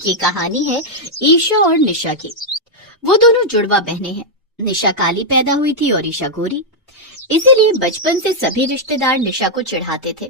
ये कहानी है ईशा और निशा की। वो दोनों जुड़वा बहनें हैं। निशा काली पैदा हुई थी और ईशा गोरी। इसीलिए बचपन से सभी रिश्तेदार निशा को चिढ़ाते थे।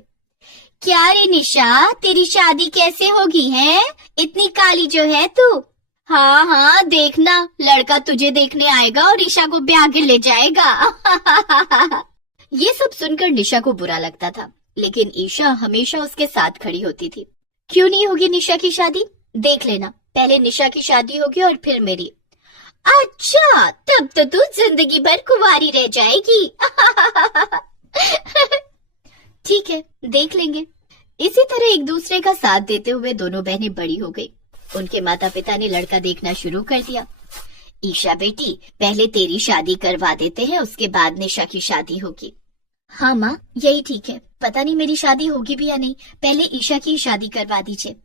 क्या रे निशा, तेरी शादी कैसे होगी है? इतनी काली जो है तू। हाँ हाँ, देखना लड़का तुझे देखने आएगा और ईशा को ब्याह के ले जाएगा। ये सब सुनकर निशा को बुरा लगता था, लेकिन ईशा हमेशा उसके साथ खड़ी होती थी। क्यों नहीं होगी निशा की शादी? देख लेना, पहले निशा की शादी होगी और फिर मेरी। अच्छा, तब तो तू जिंदगी भर कुंवारी रह जाएगी। ठीक है, देख लेंगे। इसी तरह एक दूसरे का साथ देते हुए दोनों बहनें बड़ी हो गई। उनके माता पिता ने लड़का देखना शुरू कर दिया। ईशा बेटी, पहले तेरी शादी करवा देते हैं, उसके बाद निशा की शादी होगी। हाँ माँ, यही ठीक है। पता नहीं मेरी शादी होगी भी या नहीं, पहले ईशा की शादी करवा दीजिए।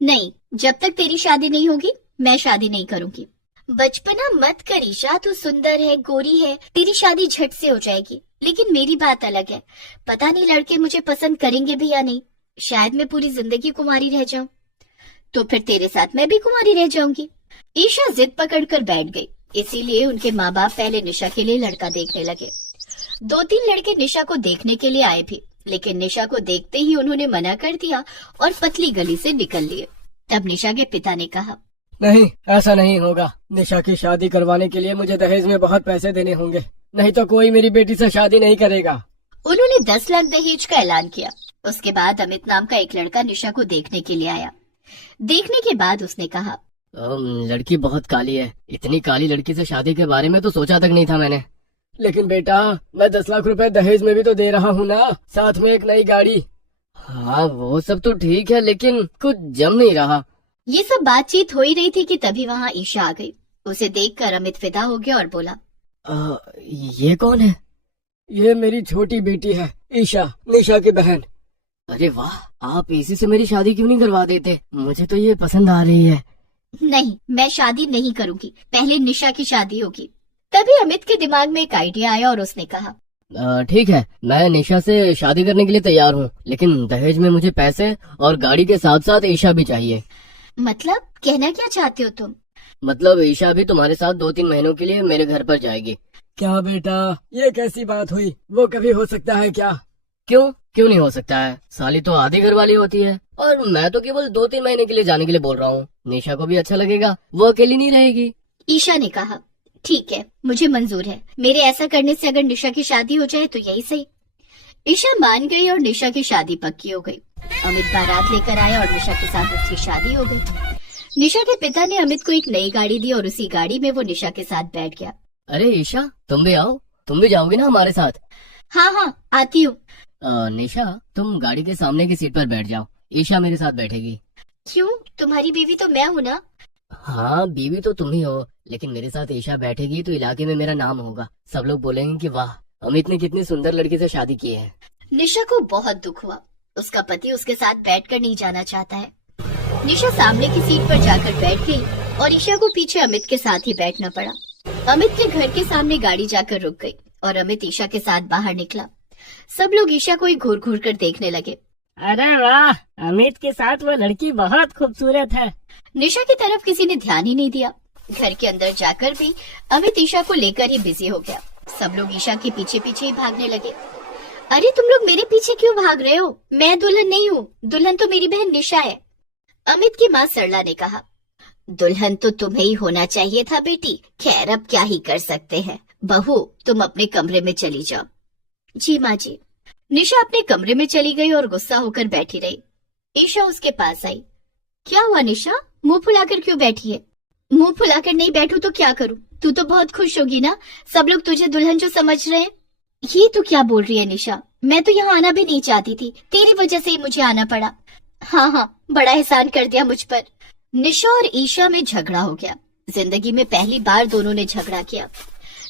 नहीं, जब तक तेरी शादी नहीं होगी मैं शादी नहीं करूंगी। बचपना मत कर ईशा, तू सुंदर है, गोरी है, तेरी शादी झट से हो जाएगी। लेकिन मेरी बात अलग है। पता नहीं लड़के मुझे पसंद करेंगे भी या नहीं। शायद मैं पूरी जिंदगी कुंवारी रह जाऊं, तो फिर तेरे साथ मैं भी कुंवारी रह जाऊंगी। ईशा जिद पकड़कर बैठ गई। इसीलिए उनके माँ बाप पहले निशा के लिए लड़का देखने लगे। 2-3 लड़के निशा को देखने के लिए आए भी, लेकिन निशा को देखते ही उन्होंने मना कर दिया और पतली गली से निकल लिए। तब निशा के पिता ने कहा, नहीं, ऐसा नहीं होगा। निशा की शादी करवाने के लिए मुझे दहेज में बहुत पैसे देने होंगे, नहीं तो कोई मेरी बेटी से शादी नहीं करेगा। उन्होंने 10 लाख दहेज का ऐलान किया। उसके बाद अमित नाम का एक लड़का निशा को देखने के लिए आया। देखने के बाद उसने कहा, लड़की बहुत काली है। इतनी काली लड़की से शादी के बारे में तो सोचा तक नहीं था मैंने। लेकिन बेटा, मैं 10 लाख रुपए दहेज में भी तो दे रहा हूँ ना, साथ में एक नई गाड़ी। हाँ, वो सब तो ठीक है, लेकिन कुछ जम नहीं रहा। ये सब बातचीत हो ही रही थी कि तभी वहाँ ईशा आ गई। उसे देखकर अमित फिदा हो गया और बोला, ये कौन है? ये मेरी छोटी बेटी है, ईशा, निशा की बहन। अरे वाह, आप इसी से मेरी शादी क्यों नहीं करवा देते? मुझे तो ये पसंद आ रही है। नहीं, मैं शादी नहीं करूंगी, पहले निशा की शादी होगी। तभी अमित के दिमाग में एक आइडिया आया और उसने कहा, ठीक है, मैं निशा से शादी करने के लिए तैयार हूँ, लेकिन दहेज में मुझे पैसे और गाड़ी के साथ साथ ईशा भी चाहिए। मतलब कहना क्या चाहते हो तुम? मतलब ईशा भी तुम्हारे साथ 2-3 महीनों के लिए मेरे घर पर जाएगी। क्या बेटा, ये कैसी बात हुई? वो कभी हो सकता है क्या? क्यों क्यों नहीं हो सकता है? साली तो आधी घर वाली होती है, और मैं तो केवल 2-3 महीने के लिए जाने के लिए बोल रहा हूँ। निशा को भी अच्छा लगेगा, वो अकेली नहीं रहेगी। ईशा ने कहा, ठीक है, मुझे मंजूर है। मेरे ऐसा करने से अगर निशा की शादी हो जाए तो यही सही। ईशा मान गई और निशा की शादी पक्की हो गई। अमित बारात लेकर आया और निशा के साथ उसकी शादी हो गई। निशा के पिता ने अमित को एक नई गाड़ी दी और उसी गाड़ी में वो निशा के साथ बैठ गया। अरे ईशा, तुम भी आओ, तुम भी जाओगी ना हमारे साथ? हाँ हाँ, आती हूँ। निशा, तुम गाड़ी के सामने की सीट पर बैठ जाओ, ईशा मेरे साथ बैठेगी। क्यों? तुम्हारी बीवी तो मैं हूँ ना। हाँ, बीवी तो तुम ही हो, लेकिन मेरे साथ ईशा बैठेगी तो इलाके में मेरा नाम होगा। सब लोग बोलेंगे कि वाह, अमित ने कितनी सुंदर लड़की से शादी की है। निशा को बहुत दुख हुआ। उसका पति उसके साथ बैठकर नहीं जाना चाहता है। निशा सामने की सीट पर जाकर बैठ गई और ईशा को पीछे अमित के साथ ही बैठना पड़ा। अमित के घर के सामने गाड़ी जाकर रुक गई और अमित ईशा के साथ बाहर निकला। सब लोग ईशा को ही घूर घूर कर देखने लगे। अरे वाह, अमित के साथ वो लड़की बहुत खूबसूरत है। निशा की तरफ किसी ने ध्यान ही नहीं दिया। घर के अंदर जाकर भी अमित ईशा को लेकर ही बिजी हो गया। सब लोग ईशा के पीछे पीछे ही भागने लगे। अरे तुम लोग मेरे पीछे क्यों भाग रहे हो? मैं दुल्हन नहीं हूँ, दुल्हन तो मेरी बहन निशा है। अमित की माँ सरला ने कहा, दुल्हन तो तुम्हें ही होना चाहिए था बेटी। खैर, अब क्या ही कर सकते हैं। बहू, तुम अपने कमरे में चली जाओ। जी माँ जी। निशा अपने कमरे में चली गई और गुस्सा होकर बैठी रही। ईशा उसके पास आई। क्या हुआ निशा, मुंह फुलाकर क्यों बैठी है? मुंह फुलाकर नहीं बैठू तो क्या करूं? तू तो बहुत खुश होगी ना, सब लोग तुझे दुल्हन जो समझ रहे हैं। ये तो क्या बोल रही है निशा? मैं तो यहाँ आना भी नहीं चाहती थी, तेरी वजह से ही मुझे आना पड़ा। हाँ हाँ, बड़ा एहसान कर दिया मुझ पर। निशा और ईशा में झगड़ा हो गया। जिंदगी में पहली बार दोनों ने झगड़ा किया।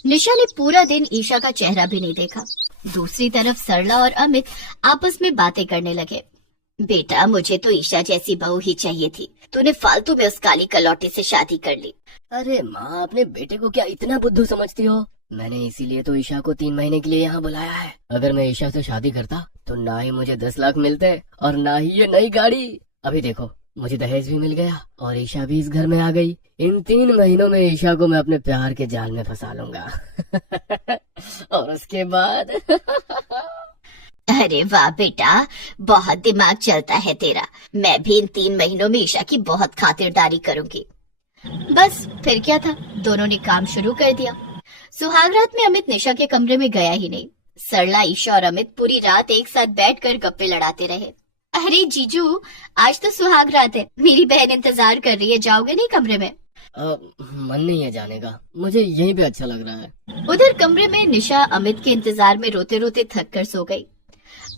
निशा ने पूरा दिन ईशा का चेहरा भी नहीं देखा। दूसरी तरफ सरला और अमित आपस में बातें करने लगे। बेटा, मुझे तो ईशा जैसी बहू ही चाहिए थी, तूने फालतू में उस काली कलौटी से शादी कर ली। अरे माँ, अपने बेटे को क्या इतना बुद्धू समझती हो? मैंने इसीलिए तो ईशा को 3 महीने के लिए यहाँ बुलाया है। अगर मैं ईशा से शादी करता तो ना ही मुझे 10 लाख मिलते और ना ही ये नई गाड़ी। अभी देखो, मुझे दहेज भी मिल गया और ईशा भी इस घर में आ गई। इन 3 महीनों में ईशा को मैं अपने प्यार के जाल में फंसा लूंगा। और उसके बाद अरे वाह बेटा, बहुत दिमाग चलता है तेरा। मैं भी इन 3 महीनों में ईशा की बहुत खातिरदारी करूंगी। बस फिर क्या था, दोनों ने काम शुरू कर दिया। सुहागरात में अमित निशा के कमरे में गया ही नहीं। सरला, ईशा और अमित पूरी रात एक साथ बैठकर गप्पे लड़ाते रहे। अरे जीजू, आज तो सुहागरात है, मेरी बहन इंतजार कर रही है, जाओगे नहीं कमरे में? मन नहीं है जाने का, मुझे यहीं पे अच्छा लग रहा है। उधर कमरे में निशा अमित के इंतजार में रोते रोते थक कर सो गई।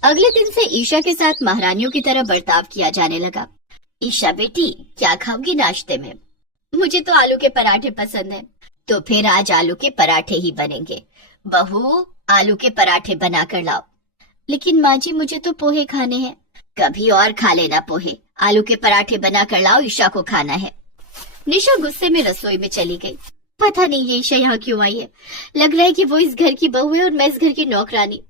अगले दिन से ईशा के साथ महारानियों की तरह बर्ताव किया जाने लगा। ईशा बेटी, क्या खाओगी नाश्ते में? मुझे तो आलू के पराठे पसंद हैं। तो फिर आज आलू के पराठे ही बनेंगे। बहू, आलू के पराठे बना कर लाओ। लेकिन माँ जी, मुझे तो पोहे खाने हैं। कभी और खा लेना पोहे, आलू के पराठे बना कर लाओ, ईशा को खाना है। निशा गुस्से में रसोई में चली गई। पता नहीं ये ईशा यहाँ क्यों आई है। लग रहा है कि वो इस घर की बहू है और मैं इस घर की नौकरानी।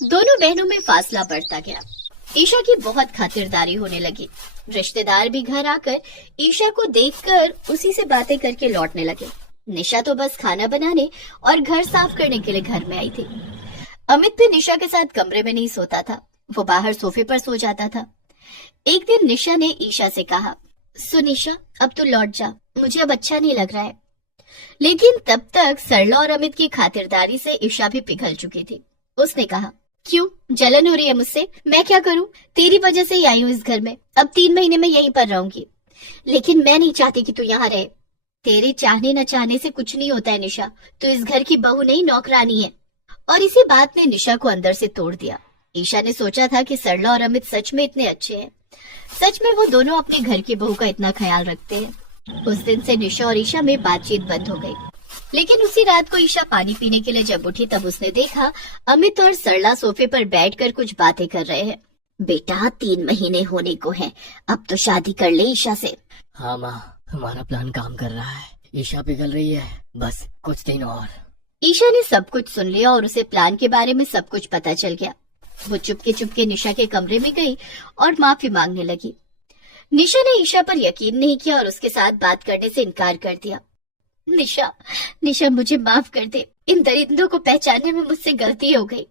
दोनों बहनों में फासला बढ़ता गया। ईशा की बहुत खातिरदारी होने लगी। रिश्तेदार भी घर आकर ईशा को देखकर उसी से बातें करके लौटने लगे। निशा तो बस खाना बनाने और घर साफ करने के लिए घर में आई थी। अमित भी निशा के साथ कमरे में नहीं सोता था, वो बाहर सोफे पर सो जाता था। एक दिन निशा ने ईशा से कहा, सुन ईशा, अब तो लौट जा, मुझे अब अच्छा नहीं लग रहा है। लेकिन तब तक सरला और अमित की खातिरदारी से ईशा भी पिघल चुकी थी। उसने कहा, क्यों जलन हो रही है मुझसे? मैं क्या करूं? तेरी वजह से ही आई हूँ इस घर में। अब 3 महीने में यहीं पर रहूंगी। लेकिन मैं नहीं चाहती कि तू यहाँ रहे। तेरे चाहने न चाहने से कुछ नहीं होता है निशा, तू इस घर की बहू नहीं, नौकरानी है। और इसी बात ने निशा को अंदर से तोड़ दिया। ईशा ने सोचा था कि सरला और अमित सच में इतने अच्छे हैं, सच में वो दोनों अपने घर की बहू का इतना ख्याल रखते हैं। उस दिन से निशा और ईशा में बातचीत बंद हो गई। लेकिन उसी रात को ईशा पानी पीने के लिए जब उठी तब उसने देखा अमित और सरला सोफे पर बैठकर कुछ बातें कर रहे हैं। बेटा, 3 महीने होने को हैं, अब तो शादी कर ले ईशा से। हाँ माँ, हमारा प्लान काम कर रहा है। ईशा पिघल रही है, बस कुछ दिन और। ईशा ने सब कुछ सुन लिया और उसे प्लान के बारे में सब कुछ पता चल गया। वो चुपके चुपके निशा के कमरे में गई और माफी मांगने लगी। निशा ने ईशा पर यकीन नहीं किया और उसके साथ बात करने से इनकार कर दिया। निशा मुझे माफ कर दे, इन दरिंदों को पहचानने में मुझसे गलती हो गई।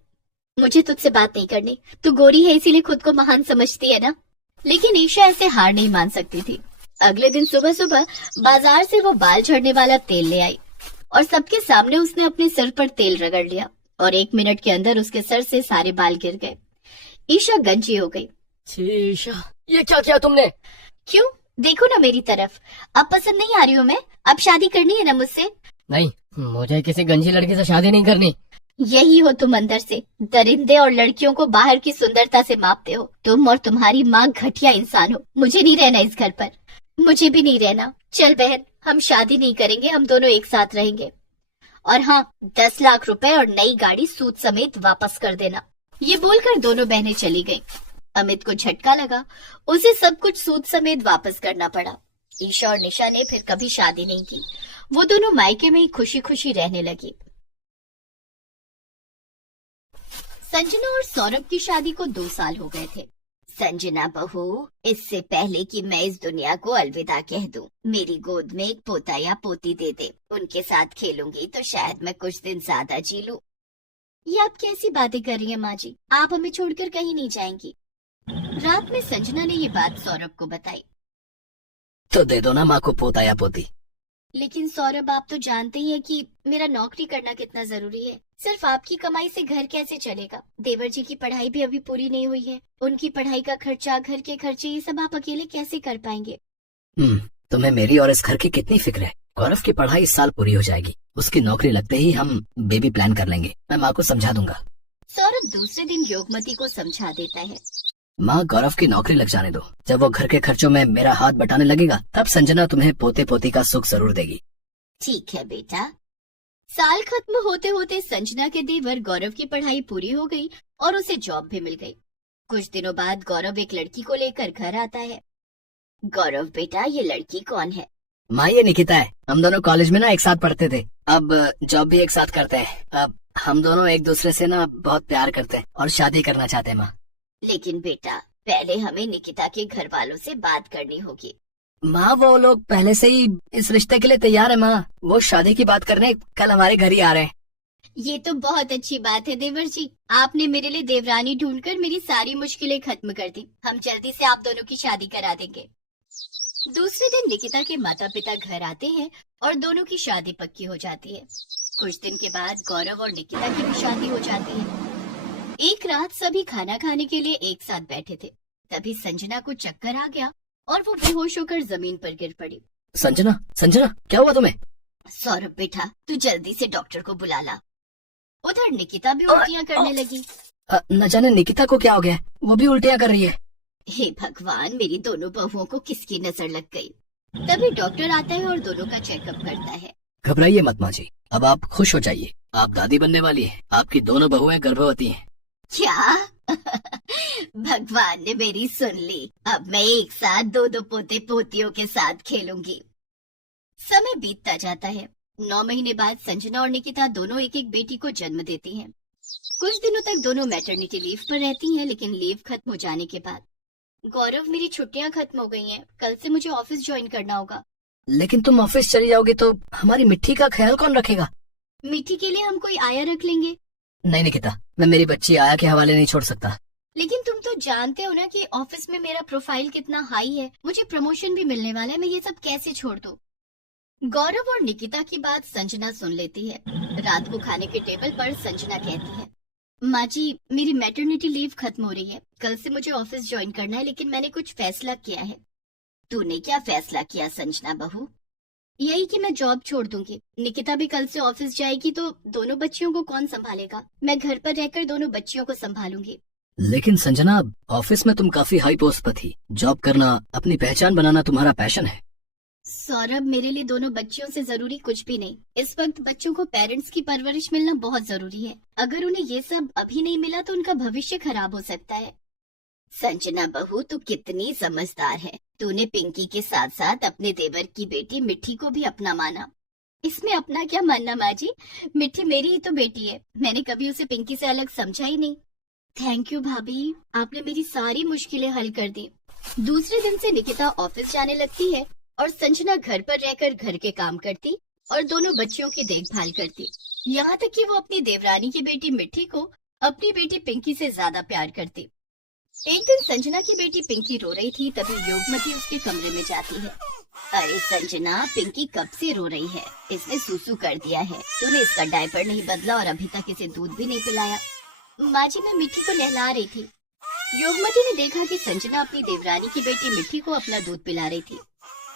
मुझे तुझसे बात नहीं करनी, तू गोरी है इसीलिए खुद को महान समझती है ना। लेकिन ईशा ऐसे हार नहीं मान सकती थी। अगले दिन सुबह सुबह बाजार से वो बाल झड़ने वाला तेल ले आई और सबके सामने उसने अपने सिर पर तेल रगड़ लिया और 1 मिनट के अंदर उसके सर से सारे बाल गिर गए। ईशा गंजी हो गई। ईशा, ये क्या किया तुमने? क्यों? देखो ना मेरी तरफ। अब पसंद नहीं आ रही हूँ मैं? अब शादी करनी है ना मुझसे? नहीं, मुझे किसी गंजी लड़की से शादी नहीं करनी। यही हो तुम अंदर से, दरिंदे और लड़कियों को बाहर की सुंदरता से मापते हो। तुम और तुम्हारी माँ घटिया इंसान हो। मुझे नहीं रहना इस घर पर, मुझे भी नहीं रहना। चल बहन, हम शादी नहीं करेंगे, हम दोनों एक साथ रहेंगे। और हाँ, 10 लाख रुपए और नई गाड़ी सूद समेत वापस कर देना। ये बोलकर दोनों बहनें चली गईं। अमित को झटका लगा, उसे सब कुछ सूद समेत वापस करना पड़ा। ईशा और निशा ने फिर कभी शादी नहीं की। वो दोनों मायके में ही खुशी खुशी रहने लगी। संजना और सौरभ की शादी को 2 साल हो गए थे। संजना बहू, इससे पहले कि मैं इस दुनिया को अलविदा कह दूं, मेरी गोद में एक पोता या पोती दे दे। उनके साथ खेलूंगी तो शायद मैं कुछ दिन ज्यादा जी लूं। ये आप कैसी बातें कर रही हैं माँ जी? आप हमें छोड़कर कहीं नहीं जाएंगी। रात में संजना ने ये बात सौरभ को बताई। तो दे दो ना माँ को पोता या पोती। लेकिन सौरभ, आप तो जानते ही हैं कि मेरा नौकरी करना कितना जरूरी है। सिर्फ आपकी कमाई से घर कैसे चलेगा? देवर जी की पढ़ाई भी अभी पूरी नहीं हुई है। उनकी पढ़ाई का खर्चा, घर के खर्चे, ये सब आप अकेले कैसे कर पाएंगे? तुम्हें मेरी और इस घर की कितनी फिक्र है? गौरव की पढ़ाई इस साल पूरी हो जाएगी, उसकी नौकरी लगते ही हम बेबी प्लान कर लेंगे। मैं माँ को समझा दूंगा। सौरभ दूसरे दिन योगमती को समझा देता है। माँ, गौरव की नौकरी लग जाने दो। जब वो घर के खर्चों में मेरा हाथ बटाने लगेगा तब संजना तुम्हें पोते पोती का सुख जरूर देगी। ठीक है बेटा। साल खत्म होते होते संजना के देवर गौरव की पढ़ाई पूरी हो गई और उसे जॉब भी मिल गई। कुछ दिनों बाद गौरव एक लड़की को लेकर घर आता है। गौरव बेटा, ये लड़की कौन है? माँ, ये निकिता है। हम दोनों कॉलेज में ना एक साथ पढ़ते थे, अब जॉब भी एक साथ करते हैं। अब हम दोनों एक दूसरे से ना बहुत प्यार करते हैं और शादी करना चाहते हैं। माँ, लेकिन बेटा, पहले हमें निकिता के घर वालों से बात करनी होगी। माँ वो लोग पहले से ही इस रिश्ते के लिए तैयार है माँ। वो शादी की बात करने कल हमारे घर ही आ रहे हैं। ये तो बहुत अच्छी बात है देवर जी, आपने मेरे लिए देवरानी ढूंढकर मेरी सारी मुश्किलें खत्म कर दी। हम जल्दी से आप दोनों की शादी करा देंगे। दूसरे दिन निकिता के माता पिता घर आते हैं और दोनों की शादी पक्की हो जाती है। कुछ दिन के बाद गौरव और निकिता की भी शादी हो जाती है। एक रात सभी खाना खाने के लिए एक साथ बैठे थे, तभी संजना को चक्कर आ गया और वो बेहोश होकर जमीन पर गिर पड़ी। संजना संजना क्या हुआ तुम्हें? सौरभ बेटा, तू जल्दी से डॉक्टर को बुला ला। उधर निकिता भी उल्टियां करने लगी। न जाने निकिता को क्या हो गया, वो भी उल्टियाँ कर रही है। हे भगवान, मेरी दोनों बहुओं को किसकी नजर लग गई। तभी डॉक्टर आता है और दोनों का चेकअप करता है। घबराइए मत माँ जी, अब आप खुश हो जाइए, आप दादी बनने वाली है। आपकी दोनों बहुएं गर्भवती हैं। क्या? भगवान ने मेरी सुन ली। अब मैं एक साथ दो दो पोते पोतियों के साथ खेलूंगी। समय बीतता जाता है। 9 महीने बाद संजना और निकिता दोनों एक एक बेटी को जन्म देती हैं। कुछ दिनों तक दोनों मैटरनिटी लीव पर रहती हैं, लेकिन लीव खत्म हो जाने के बाद गौरव, मेरी छुट्टियां खत्म हो गई हैं, कल से मुझे ऑफिस ज्वाइन करना होगा। लेकिन तुम ऑफिस चली जाओगी तो हमारी मिट्टी का ख्याल कौन रखेगा? मिट्टी के लिए हम कोई आया रख लेंगे। नहीं निकिता, मैं मेरी बच्ची आया के हवाले नहीं छोड़ सकता। लेकिन तुम तो जानते हो ना कि ऑफिस में मेरा प्रोफाइल कितना हाई है, मुझे प्रमोशन भी मिलने वाला है, मैं ये सब कैसे छोड़ दूं? गौरव और निकिता की बात संजना सुन लेती है। रात को खाने के टेबल पर संजना कहती है, माँ जी, मेरी मैटरनिटी लीव खत्म हो रही है, कल से मुझे ऑफिस ज्वाइन करना है, लेकिन मैंने कुछ फैसला किया है। तूने क्या फैसला किया संजना बहू? यही कि मैं जॉब छोड़ दूंगी। निकिता भी कल से ऑफिस जाएगी तो दोनों बच्चियों को कौन संभालेगा? मैं घर पर रहकर दोनों बच्चियों को संभालूंगी। लेकिन संजना, ऑफिस में तुम काफी हाई पोस्ट पर थी। जॉब करना, अपनी पहचान बनाना तुम्हारा पैशन है। सौरभ, मेरे लिए दोनों बच्चियों से जरूरी कुछ भी नहीं। इस वक्त बच्चों को पेरेंट्स की परवरिश मिलना बहुत जरूरी है। अगर उन्हें ये सब अभी नहीं मिला तो उनका भविष्य खराब हो सकता है। संजना बहू, तू कितनी समझदार है। तूने पिंकी के साथ साथ अपने देवर की बेटी मिट्टी को भी अपना माना। इसमें अपना क्या मानना माँ जी, मिट्टी मेरी ही तो बेटी है, मैंने कभी उसे पिंकी से अलग समझा ही नहीं। थैंक यू भाभी, आपने मेरी सारी मुश्किलें हल कर दी। दूसरे दिन से निकिता ऑफिस जाने लगती है और संजना घर पर रहकर घर के काम करती और दोनों बच्चियों की देखभाल करती। यहाँ तक कि वो अपनी देवरानी की बेटी मिट्टी को अपनी बेटी पिंकी से ज्यादा प्यार करती। एक दिन संजना की बेटी पिंकी रो रही थी, तभी योगमती उसके कमरे में जाती है। अरे संजना, पिंकी कब से रो रही है? इसने सूसू कर दिया है। तूने इसका डायपर नहीं बदला और अभी तक इसे दूध भी नहीं पिलाया। माँ जी, मैं मिट्टी को नहला रही थी। योगमती ने देखा कि संजना अपनी देवरानी की बेटी मिट्टी को अपना दूध पिला रही थी।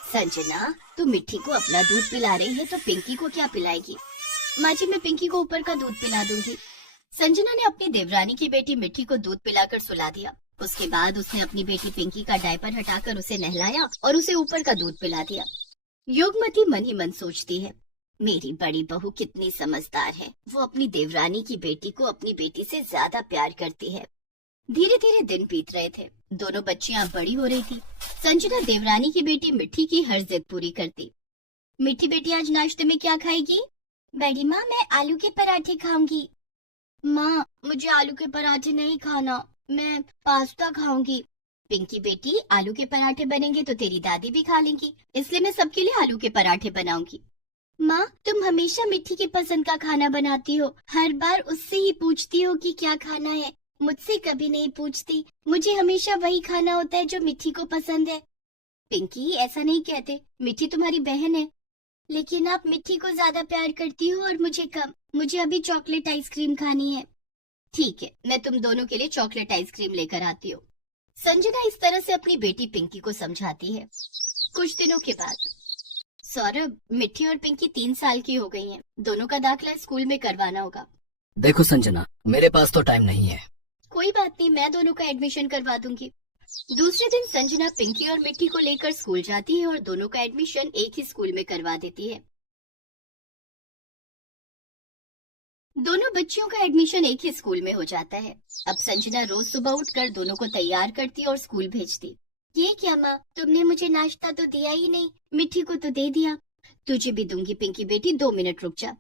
संजना, तू मिट्टी को अपना दूध पिला रही है तो पिंकी को क्या पिलाएगी? माँ जी, मैं पिंकी को ऊपर का दूध पिला दूंगी। संजना ने अपनी देवरानी की बेटी मिट्टी को दूध पिलाकर सुला दिया। उसके बाद उसने अपनी बेटी पिंकी का डायपर हटाकर उसे नहलाया और उसे ऊपर का दूध पिला दिया। योगमती मन ही मन सोचती है, मेरी बड़ी बहू कितनी समझदार है। वो अपनी देवरानी की बेटी को अपनी बेटी से ज्यादा प्यार करती है। धीरे धीरे दिन बीत रहे थे। दोनों बच्चियां बड़ी हो रही थी। संजना देवरानी की बेटी मिट्टी की हर जिद पूरी करती। मिट्टी बेटी, आज नाश्ते में क्या खाएगी? बड़ी माँ, मैं आलू के पराठे खाऊंगी। माँ, मुझे आलू के पराठे नहीं खाना, मैं पास्ता खाऊंगी। पिंकी बेटी, आलू के पराठे बनेंगे तो तेरी दादी भी खा लेंगी, इसलिए मैं सबके लिए आलू के पराठे बनाऊंगी। माँ, तुम हमेशा मिट्टी की पसंद का खाना बनाती हो, हर बार उससे ही पूछती हो कि क्या खाना है, मुझसे कभी नहीं पूछती। मुझे हमेशा वही खाना होता है जो मिट्टी को पसंद है। पिंकी, ऐसा नहीं कहते, मिट्टी तुम्हारी बहन है। लेकिन आप मिट्टी को ज्यादा प्यार करती हो और मुझे कम। मुझे अभी चॉकलेट आइसक्रीम खानी है। ठीक है, मैं तुम दोनों के लिए चॉकलेट आइसक्रीम लेकर आती हूँ। संजना इस तरह से अपनी बेटी पिंकी को समझाती है। कुछ दिनों के बाद सौरभ, मिट्टी और पिंकी 3 साल की हो गई हैं। दोनों का दाखिला स्कूल में करवाना होगा। देखो संजना, मेरे पास तो टाइम नहीं है। कोई बात नहीं, मैं दोनों का एडमिशन करवा दूंगी। दूसरे दिन संजना पिंकी और मिट्टी को लेकर स्कूल जाती है और दोनों का एडमिशन एक ही स्कूल में करवा देती है। दोनों बच्चियों का एडमिशन एक ही स्कूल में हो जाता है। अब संजना रोज सुबह उठकर दोनों को तैयार करती और स्कूल भेजती। ये क्या माँ, तुमने मुझे नाश्ता तो दिया ही नहीं, मिट्टी को तो दे दिया। तुझे भी दूंगी पिंकी बेटी, 2 मिनट रुक जा।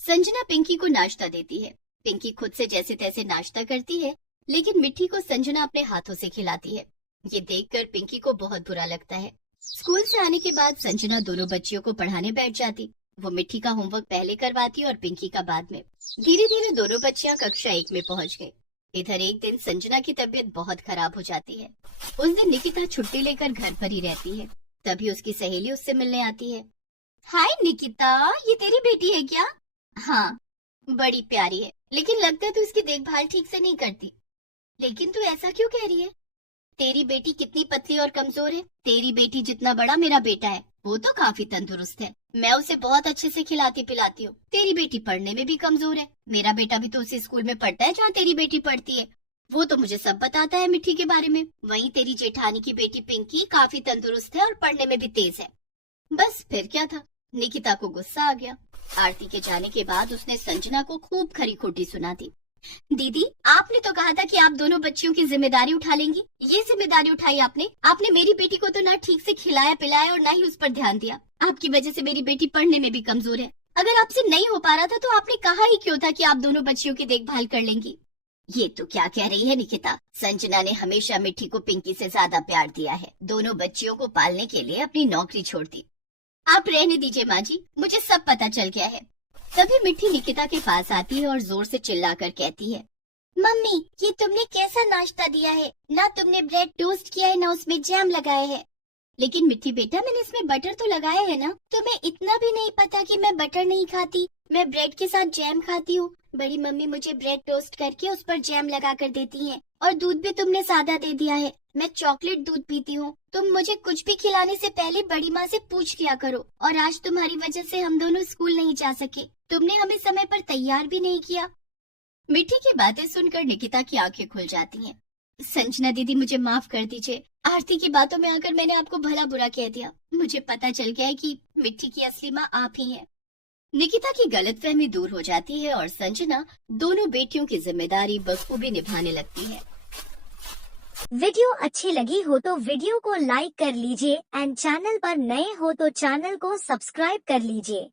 संजना पिंकी को नाश्ता देती है। पिंकी खुद से जैसे तैसे नाश्ता करती है, लेकिन मिट्टी को संजना अपने हाथों से खिलाती है। ये देखकर पिंकी को बहुत बुरा लगता है। स्कूल से आने के बाद संजना दोनों बच्चियों को पढ़ाने बैठ जाती। वो मिट्टी का होमवर्क पहले करवाती और पिंकी का बाद में। धीरे धीरे दोनों बच्चियां कक्षा 1 में पहुंच गई। इधर एक दिन संजना की तबीयत बहुत खराब हो जाती है। उस दिन निकिता छुट्टी लेकर घर पर ही रहती है। तभी उसकी सहेली उससे मिलने आती है। हाय निकिता, ये तेरी बेटी है क्या? हाँ, बड़ी प्यारी है, लेकिन लगता है तू इसकी देखभाल ठीक से नहीं करती। लेकिन तू ऐसा क्यों कह रही है? तेरी बेटी कितनी पतली और कमजोर है। तेरी बेटी जितना बड़ा मेरा बेटा है, वो तो काफी तंदुरुस्त है। मैं उसे बहुत अच्छे से खिलाती पिलाती हूँ। तेरी बेटी पढ़ने में भी कमजोर है। मेरा बेटा भी तो उसी स्कूल में पढ़ता है जहाँ तेरी बेटी पढ़ती है। वो तो मुझे सब बताता है मिट्टी के बारे में। वहीं तेरी जेठानी की बेटी पिंकी काफी तंदुरुस्त है और पढ़ने में भी तेज है। बस फिर क्या था। निकिता को गुस्सा आ गया। आरती के जाने के बाद उसने संजना को खूब खरी खोटी सुना दी। दीदी, आपने तो कहा था कि आप दोनों बच्चियों की जिम्मेदारी उठा लेंगी। ये जिम्मेदारी उठाई आपने। आपने मेरी बेटी को तो ना ठीक से खिलाया पिलाया और ना ही उस पर ध्यान दिया। आपकी वजह से मेरी बेटी पढ़ने में भी कमजोर है। अगर आपसे नहीं हो पा रहा था तो आपने कहा ही क्यों था कि आप दोनों बच्चियों की देखभाल कर लेंगी। ये तो क्या कह रही है निकिता। संजना ने हमेशा मिट्टी को पिंकी से ज्यादा प्यार दिया है। दोनों बच्चियों को पालने के लिए अपनी नौकरी छोड़ दी। आप रहने दीजिए माँ जी, मुझे सब पता चल गया है। तभी मिट्टी निकिता के पास आती है और जोर से चिल्लाकर कहती है, मम्मी, ये तुमने कैसा नाश्ता दिया है? ना तुमने ब्रेड टोस्ट किया है, ना उसमें जैम लगाया है। लेकिन मिट्टी बेटा, मैंने इसमें बटर तो लगाया है ना। तुम्हें इतना भी नहीं पता कि मैं बटर नहीं खाती, मैं ब्रेड के साथ जैम खाती हूँ। बड़ी मम्मी मुझे ब्रेड टोस्ट करके उस पर जैम लगा कर देती है। और दूध भी तुमने सादा दे दिया है। मैं चॉकलेट दूध पीती हूँ। तुम मुझे कुछ भी खिलाने से पहले बड़ी माँ से पूछ लिया करो। और आज तुम्हारी वजह से हम दोनों स्कूल नहीं जा सके। तुमने हमें समय पर तैयार भी नहीं किया। मिट्टी की बातें सुनकर निकिता की आंखें खुल जाती हैं। संजना दीदी, मुझे माफ कर दीजिए। आरती की बातों में आकर मैंने आपको भला बुरा कह दिया। मुझे पता चल गया है कि मिट्टी की असली माँ आप ही हैं। निकिता की गलतफहमी दूर हो जाती है और संजना दोनों बेटियों की जिम्मेदारी बखूबी निभाने लगती है। वीडियो अच्छी लगी हो तो वीडियो को लाइक कर लीजिए एंड चैनल पर नए हो तो चैनल को सब्सक्राइब कर लीजिए।